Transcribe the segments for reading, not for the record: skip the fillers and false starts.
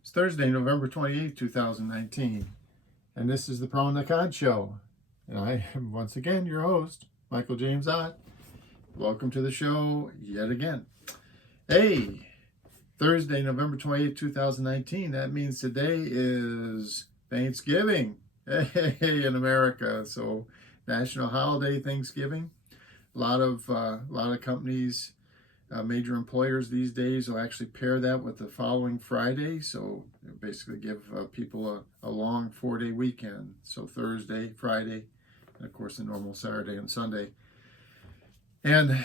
It's Thursday, November 28th, 2019, and this is the Pro and the Con Show. And I am once again your host, Michael James Ott. Welcome to the show yet again. Hey, Thursday, November 28th, 2019. That means today is Thanksgiving. Hey, in America. So, national holiday Thanksgiving. A lot of companies, major employers these days will actually pair that with the following Friday. So basically give people a long 4-day weekend. So Thursday, Friday, and of course the normal Saturday and Sunday. And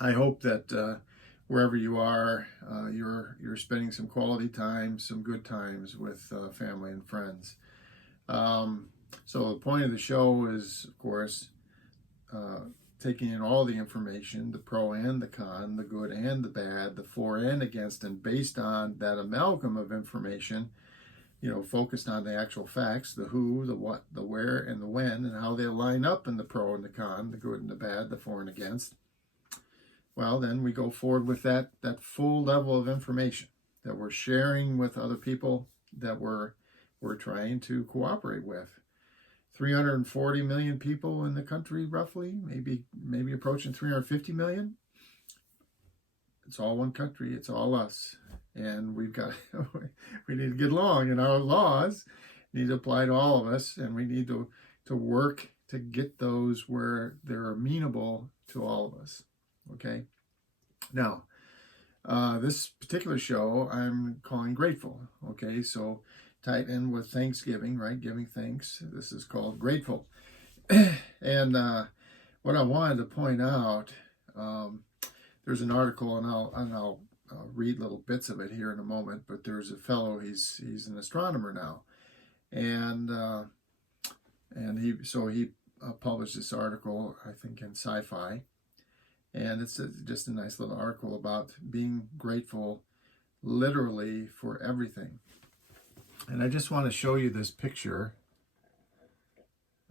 I hope that wherever you are, you're spending some quality time, some good times with family and friends. So the point of the show is, of course, taking in all the information, the pro and the con, the good and the bad, the for and against, and based on that amalgam of information, focused on the actual facts, the who, the what, the where, and the when, and how they line up in the pro and the con, the good and the bad, the for and against. Well, then we go forward with that full level of information that we're sharing with other people that we're trying to cooperate with. 340 million people in the country, roughly, maybe approaching 350 million. It's all one country. It's all us, and we need to get along, and our laws need to apply to all of us, and we need to work to get those where they're amenable to all of us. Okay. Now, this particular show I'm calling Grateful. Okay, so tied in with Thanksgiving, right? Giving thanks. This is called Grateful. And what I wanted to point out, there's an article, and I'll read little bits of it here in a moment. But there's a fellow. He's an astronomer now, and he published this article, I think, in Sci-Fi, and it's just a nice little article about being grateful, literally, for everything. And I just want to show you this picture.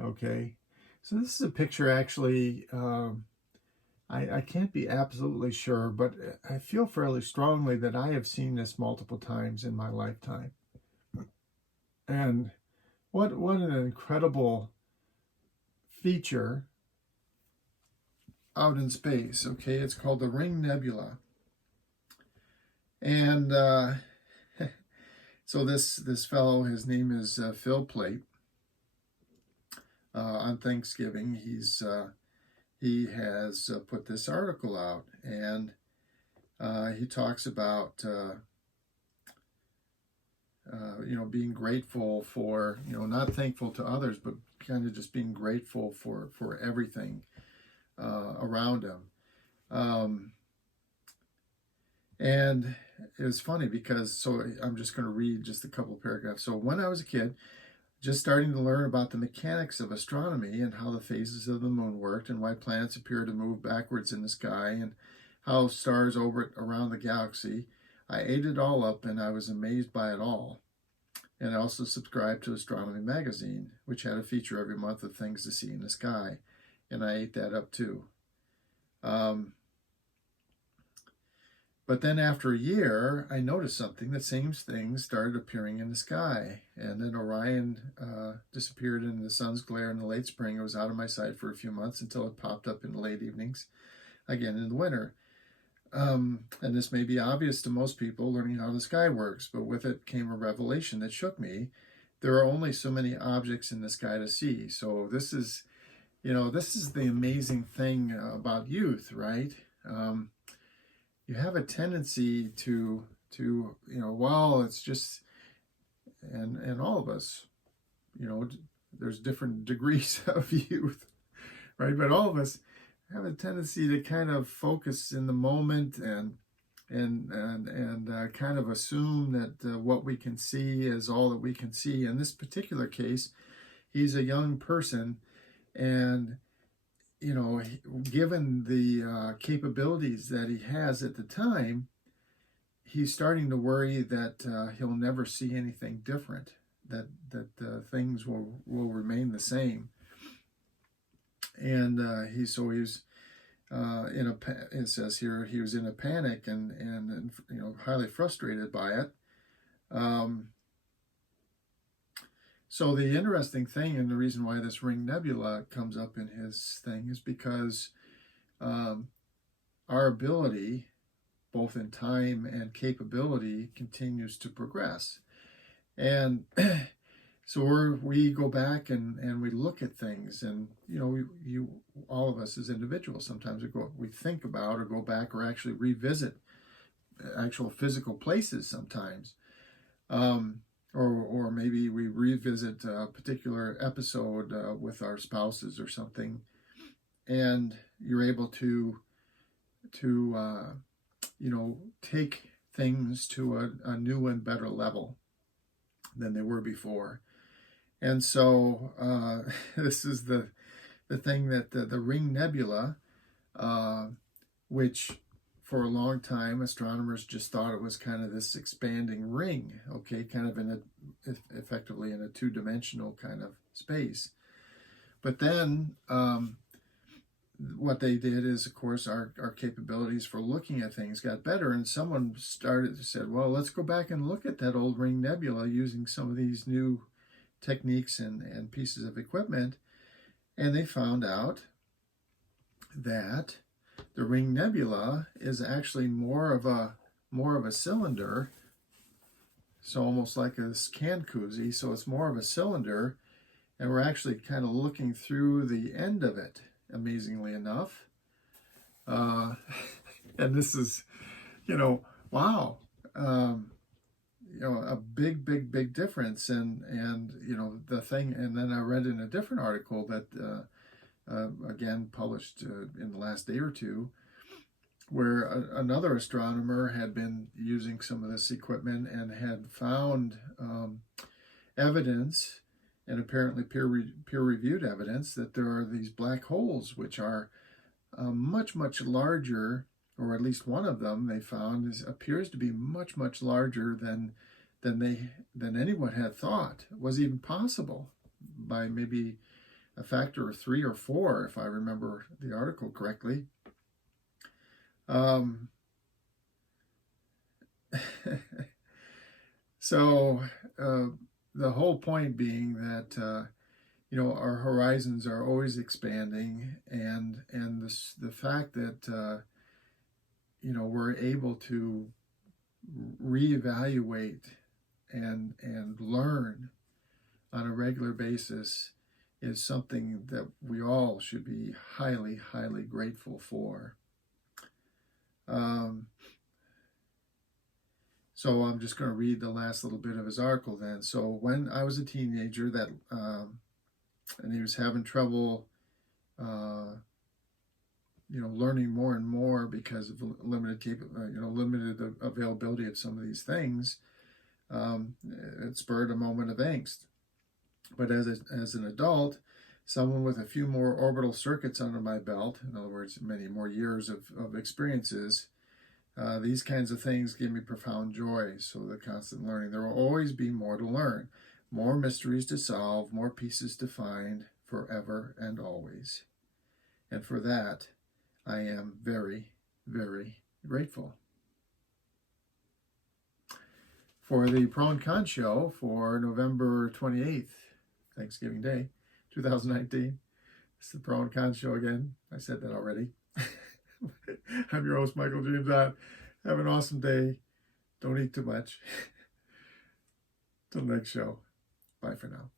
Okay, so this is a picture actually, I can't be absolutely sure, but I feel fairly strongly that I have seen this multiple times in my lifetime. And what an incredible feature out in space. Okay, it's called the Ring Nebula. And so this fellow, his name is Phil Plait. On Thanksgiving, he has put this article out, and he talks about being grateful for, not thankful to others, but kind of just being grateful for everything around him. And it was funny because, so I'm just going to read just a couple of paragraphs. So when I was a kid, just starting to learn about the mechanics of astronomy and how the phases of the moon worked and why planets appear to move backwards in the sky and how stars orbit around the galaxy, I ate it all up and I was amazed by it all. And I also subscribed to Astronomy Magazine, which had a feature every month of things to see in the sky. And I ate that up too. But then after a year, I noticed something. The same things started appearing in the sky. And then Orion disappeared in the sun's glare in the late spring. It was out of my sight for a few months until it popped up in the late evenings, again in the winter. And this may be obvious to most people learning how the sky works, but with it came a revelation that shook me. There are only so many objects in the sky to see. So this is the amazing thing about youth, right? You have a tendency to well, it's just, and all of us, there's different degrees of youth, right? But all of us have a tendency to kind of focus in the moment and kind of assume that what we can see is all that we can see. In this particular case, he's a young person, and given the capabilities that he has at the time, he's starting to worry that he'll never see anything different, that things will remain the same. And he's it says here, he was in a panic and highly frustrated by it. So the interesting thing, and the reason why this ring nebula comes up in his thing, is because our ability, both in time and capability, continues to progress. And so we go back and we look at things, and all of us as individuals, sometimes we think about or go back or actually revisit actual physical places sometimes. Or maybe we revisit a particular episode with our spouses or something, and you're able to take things to a new and better level than they were before. And so this is the thing that the Ring Nebula, which for a long time astronomers just thought it was kind of this expanding ring, okay, kind of effectively in a two-dimensional kind of space. But then what they did is, of course, our capabilities for looking at things got better, and someone said, well, let's go back and look at that old Ring Nebula using some of these new techniques and pieces of equipment. And they found out that the Ring Nebula is actually more of a cylinder, so almost like a can koozie. So it's more of a cylinder, and we're actually kind of looking through the end of it, amazingly enough. And this is, wow, a big difference. And the thing. And then I read in a different article that again published in the last day or two, where another astronomer had been using some of this equipment and had found evidence, and apparently peer-reviewed evidence, that there are these black holes which are much larger, or at least one of them they found appears to be much larger than anyone had thought was even possible, by maybe a factor of 3 or 4, if I remember the article correctly. So the whole point being that our horizons are always expanding, and the fact that we're able to reevaluate and learn on a regular basis is something that we all should be highly grateful for. So I'm just going to read the last little bit of his article then. So when I was a teenager, and he was having trouble, learning more and more because of limited availability of some of these things, it spurred a moment of angst. But as an adult, someone with a few more orbital circuits under my belt, in other words, many more years of experiences, these kinds of things give me profound joy. So the constant learning. There will always be more to learn, more mysteries to solve, more pieces to find, forever and always. And for that, I am very grateful. For the Pro and Con Show for November 28th, Thanksgiving Day, 2019. It's the Pro and Con Show again. I said that already. I'm your host, Michael James Ott. Have an awesome day. Don't eat too much. Till next show. Bye for now.